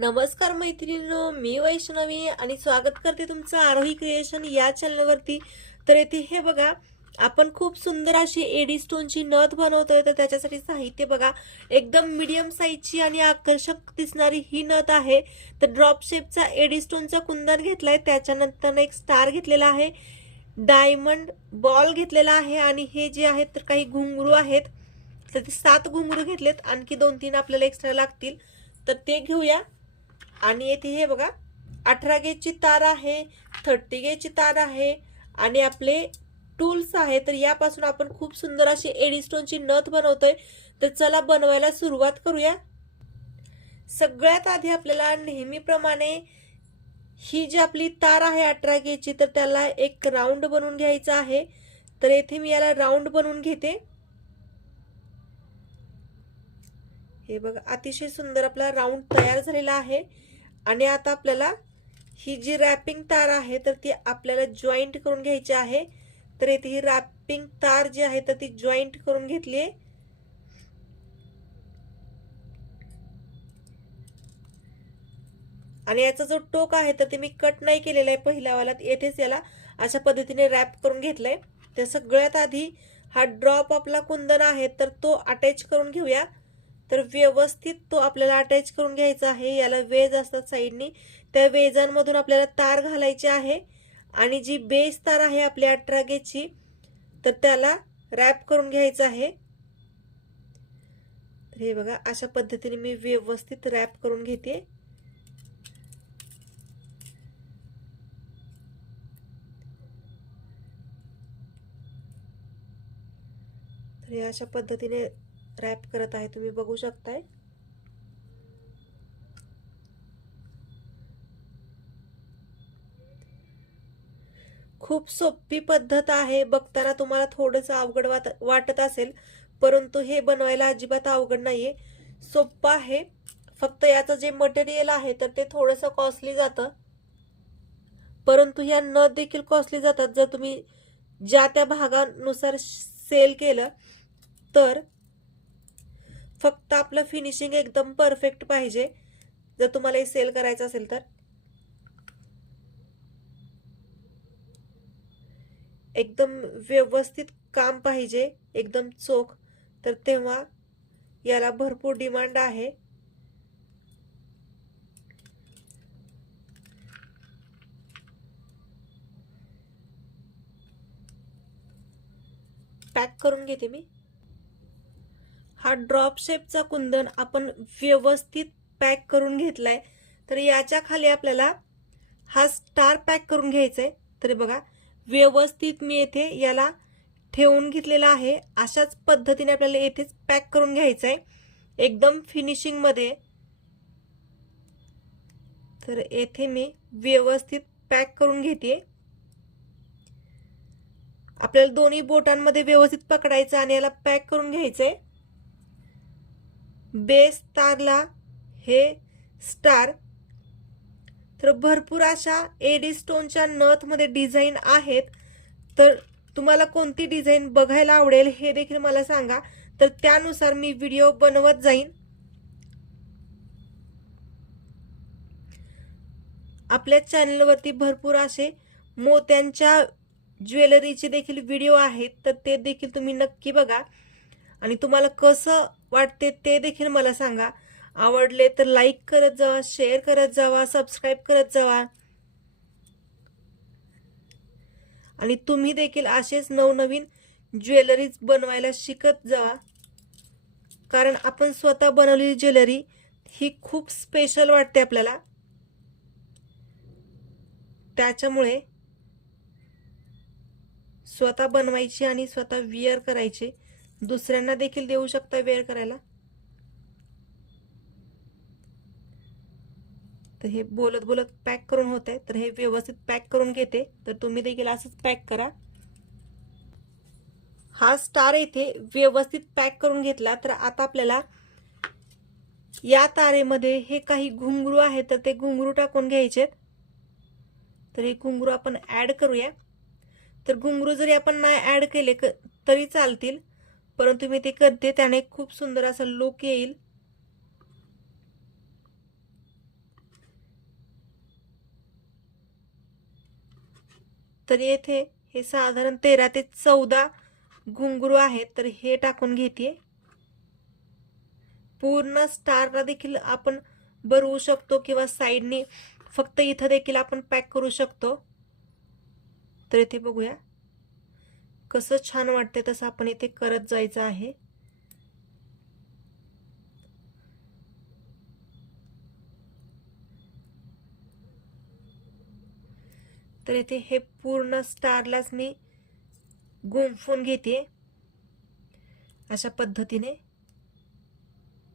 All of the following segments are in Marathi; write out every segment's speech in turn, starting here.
नमस्कार मैत्रिणींनो मी वैष्णवी आणि स्वागत करते तुमचं आरोही क्रिएशन या चॅनलवरती. तर येथे हे बघा आपण खूप सुंदर अशी एडी स्टोनची नथ बनवतोय. तर त्याच्यासाठी साहित्य बघा एकदम मीडियम साईजची आणि आकर्षक दिसणारी ही नथ आहे. तर ड्रॉप शेपचा एडी स्टोनचा कुंदन घेतलाय. त्याच्यानंतर एक स्टार घेतलेला आहे. डायमंड बॉल घेतलेला आहे आणि हे जे आहेत तर काही घुंगरू आहेत. तर ते सात घुंगरू घेतलेत. आणखी दोन तीन आपल्याला एक्स्ट्रा लागतील. तर ते घेऊया. आणि येथे हे बघा अठरा गेजची तार आहे थर्टी गेजची तार आहे आणि आपले टूल्स आहे तर यापासून आपण खूप सुंदर अशी एडीस्टोनची नथ बनवतोय. तर चला बनवायला सुरुवात करूया. सगळ्यात आधी आपल्याला नेहमीप्रमाणे ही जी आपली तार आहे अठरा गेजची तर त्याला एक राऊंड बनवून घ्यायचा आहे. तर येथे मी याला राऊंड बनवून घेते. हे बघा अतिशय सुंदर आपला राऊंड तयार झालेला आहे. आणि आता आपल्याला ही जी रॅपिंग तार आहे तर ती आपल्याला जॉईंट करून घ्यायची आहे. तर इथे ही रॅपिंग तार जी आहे तर ती जॉईंट करून घेतली आहे. आणि याचा जो टोक आहे तर ते मी कट नाही केलेला आहे पहिल्या वालात येथेच याला अशा पद्धतीने रॅप करून घेतलंय. तर सगळ्यात आधी हा ड्रॉप आपला कुंदन आहे तर तो अटॅच करून घेऊया. तर व्यवस्थित तो आपल्याला अटॅच करून घ्यायचा आहे. याला वेज असतात साईडनी. त्या वेजांमधून आपल्याला तार घालायची आहे. आणि जी बेस तार आहे आपल्या अठरागेची तर त्याला रॅप करून घ्यायचं आहे. तर हे बघा अशा पद्धतीने मी व्यवस्थित रॅप करून घेते. तर हे अशा पद्धतीने रॅप करत आहे तुम्ही बघू शकताय. खूप सोपी पद्धत आहे बघताना तुम्हाला थोडंसं अवघड वाटत असेल परंतु हे बनवायला अजिबात अवघड नाहीये. सोपं आहे फक्त याचं जे मटेरियल आहे तर ते थोडंसं कॉस्टली जातं. परंतु ह्या नथ देखील कॉस्टली जातात. जर तुम्ही ज्या त्या भागानुसार सेल केलं तर फक्त आपलं फिनिशिंग एकदम परफेक्ट पाहिजे. जर तुम्हाला हे सेल करायचं असेल तर. एकदम व्यवस्थित काम पाहिजे एकदम चोख. तर तेव्हा याला भरपूर डिमांड आहे. पॅक करून घेते मी. हा ड्रॉप शेपचा कुंदन आपण व्यवस्थित पॅक करून घेतलाय. तर याच्या खाली आपल्याला हा स्टार पॅक करून घ्यायचा आहे तर बघा व्यवस्थित मी येथे याला ठेवून घेतलेला आहे. अशाच पद्धतीने आपल्याला येथेच पॅक करून घ्यायचं आहे एकदम फिनिशिंगमध्ये तर येथे मी व्यवस्थित पॅक करून घेते आपल्याला दोन्ही बोटांमध्ये व्यवस्थित पकडायचं आणि याला पॅक करून घ्यायचं आहे बेस तारला हे स्टार तर भरपूर अशा एडी स्टोनच्या नथमध्ये डिझाईन आहेत. तर तुम्हाला कोणती डिझाईन बघायला आवडेल हे देखील मला सांगा. तर त्यानुसार मी व्हिडिओ बनवत जाईन. आपल्या चॅनलवरती भरपूर असे मोत्यांच्या ज्वेलरीचे देखील व्हिडिओ आहेत. तर ते देखील तुम्ही नक्की बघा. आणि तुम्हाला कसं वाटते ते देखील मला सांगा. आवडले तर लाईक करत जावा शेअर करत जावा सबस्क्राईब करत जावा. आणि तुम्ही देखील असेच नवनवीन ज्वेलरीज बनवायला शिकत जावा. कारण आपण स्वतः बनवलेली ज्वेलरी ही खूप स्पेशल वाटते आपल्याला. त्याच्यामुळे स्वतः बनवायची आणि स्वतः विअर करायची दुसऱ्यांना देखील देऊ शकता वेअर करायला? तर हे बोलत बोलत पॅक करून होत आहे तर हे व्यवस्थित पॅक करून घेते. तर तुम्ही देखील असंच पॅक करा. हा स्टार इथे व्यवस्थित पॅक करून घेतला. तर आता आपल्याला या तारेमध्ये हे काही घुंगरू आहेत तर ते घुंगरू टाकून घ्यायचे. तर हे घुंगरू आपण ऍड करूया. तर घुंगरू जरी आपण नाही ऍड केले तरी चालतील. परंतु मी ते करते त्याने खूप सुंदर असा लुक येईल. तर येथे हे साधारण तेरा ते चौदा घुंगरू आहेत तर हे टाकून घेते पूर्ण स्टारला देखील आपण बरवू शकतो किंवा साईडनी फक्त इथं देखील आपण पॅक करू शकतो. तर इथे बघूया. कसं छान वाटते तसं आपण इथे करत जायचं आहे. तर इथे हे पूर्ण स्टारलाच मी गुंफून घेते. अशा पद्धतीने.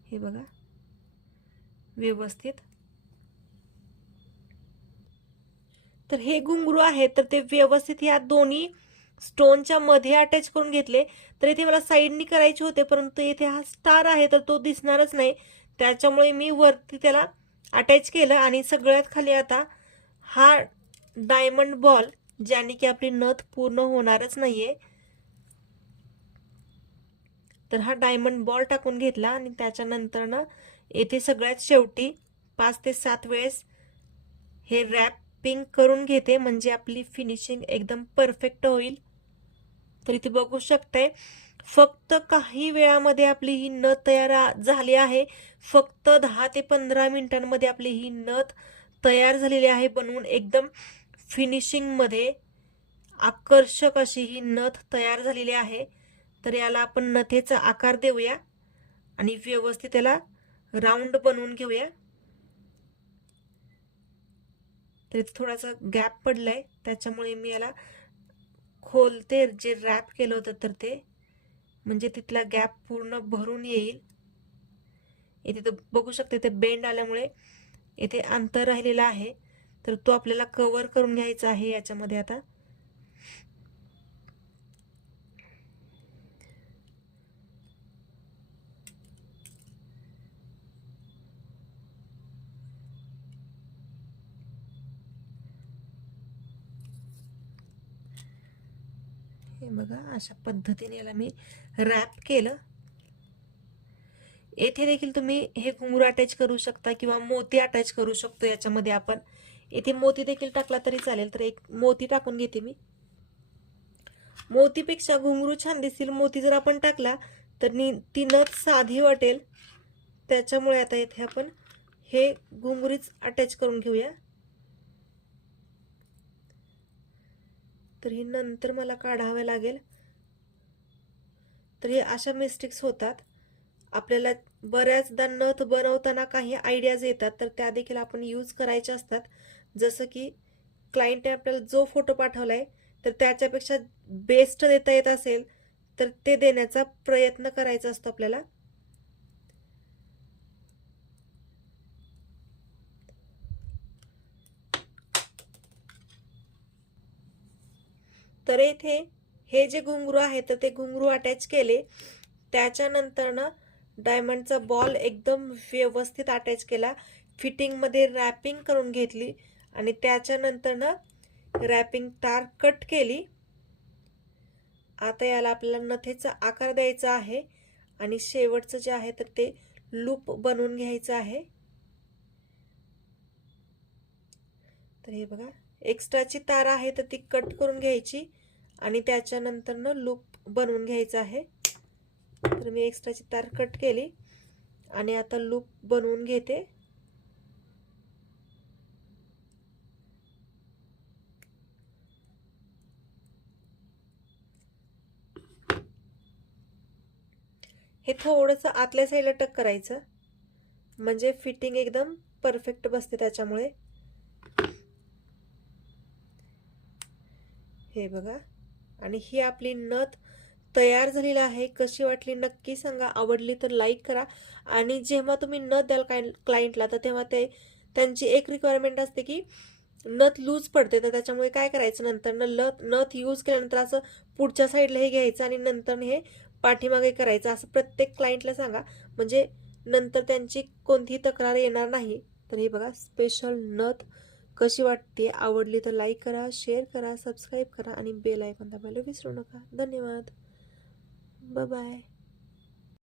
हे बघा. व्यवस्थित. तर हे घुंगरू आहे तर ते व्यवस्थित या दोन्ही स्टोनच्या मध्ये अटॅच करून घेतले तर इथे मला साईडनी करायचे होते परंतु इथे हा स्टार आहे तर तो दिसणारच नाही. त्याच्यामुळे मी वरती त्याला अटॅच केलं आणि सगळ्यात खाली आता हा डायमंड बॉल ज्याने की आपली नथ पूर्ण होणारच नाहीये तर हा डायमंड बॉल टाकून घेतला आणि त्याच्यानंतर ना येथे सगळ्यात शेवटी पाच ते सात वेळेस हे रॅप पिंक करून घेते म्हणजे आपली फिनिशिंग एकदम परफेक्ट होईल. तर इथे बघू शकताय फक्त काही वेळामध्ये आपली ही नथ तयार झाली आहे. फक्त दहा ते पंधरा मिनिटांमध्ये आपली ही नथ तयार झालेली आहे बनवून एकदम फिनिशिंगमध्ये आकर्षक अशी ही नथ तयार झालेली आहे. तर याला आपण नथेचा आकार देऊया आणि व्यवस्थित त्याला राऊंड बनवून घेऊया. तर इथे थोडासा गॅप पडला आहे त्याच्यामुळे मी याला खोलते जे रॅप केलं होतं तर ते म्हणजे तिथला गॅप पूर्ण भरून येईल. इथे तर बघू शकते ते बेंड आल्यामुळे इथे अंतर राहिलेलं आहे. तर तो आपल्याला कवर करून घ्यायचा आहे याच्यामध्ये आता. हे बघा अशा पद्धतीने याला मी रॅप केलं. येथे देखील तुम्ही हे घुंगरू अटॅच करू शकता किंवा मोती अटॅच करू शकतो याच्यामध्ये आपण. येथे मोती देखील टाकला तरी चालेल तर एक मोती टाकून घेते मी. मोतीपेक्षा घुंगरू छान दिसतील. मोती जर आपण टाकला तर नि ती नथ साधी वाटेल. त्याच्यामुळे आता येथे आपण हे घुंगरीच अटॅच करून घेऊया. तर हे नंतर मला काढावं लागेल. तर हे अशा मिस्टेक्स होतात. आपल्याला बऱ्याचदा नथ बनवताना काही आयडियाज येतात तर त्या देखील आपण यूज करायच्या असतात. जसं की क्लायंटने आपल्याला जो फोटो पाठवला आहे तर त्याच्यापेक्षा बेस्ट देता येत असेल तर ते देण्याचा प्रयत्न करायचा असतो आपल्याला. तर इथे हे जे घुंगरू आहे तर ते घुंगरू अटॅच केले. त्याच्यानंतर ना डायमंडचा बॉल एकदम व्यवस्थित अटॅच केला. फिटिंगमध्ये रॅपिंग करून घेतली आणि त्याच्यानंतर ना रॅपिंग तार कट केली. आता याला आपल्याला नथेचा आकार द्यायचा आहे आणि शेवटचं जे आहे तर ते लूप बनवून घ्यायचं आहे. तर हे बघा. एक्स्ट्राची तार आहे तर ती कट करून घ्यायची आणि त्याच्यानंतर लूप बनवून घ्यायचं आहे. तर मी एक्स्ट्राची तार कट केली आणि आता लूप बनवून घेते. हे थोडंसं आतल्या साईडला टक करायचं म्हणजे फिटिंग एकदम परफेक्ट बसते त्याच्यामुळे. हे बघा. आणि ही आपली नथ तयार झालेली आहे. कशी वाटली नक्की सांगा. आवडली तर लाईक करा. आणि जेव्हा तुम्ही नथ द्याल काय क्लायंटला तर तेव्हा ते त्यांची एक रिक्वायरमेंट असते की नथ लूज पडते. तर त्याच्यामुळे काय करायचं? नंतर न लथ नथ यूज केल्यानंतर असं पुढच्या साईडला हे घ्यायचं आणि नंतर हे पाठीमागे करायचं. असं प्रत्येक क्लायंटला सांगा. म्हणजे नंतर त्यांची कोणतीही तक्रार येणार नाही. तर हे बघा. स्पेशल नथ कशी वाटते आवडली तर लाईक करा शेअर करा सबस्क्राईब करा आणि बेल आयकॉन दाबायला विसरू नका. धन्यवाद. Bye bye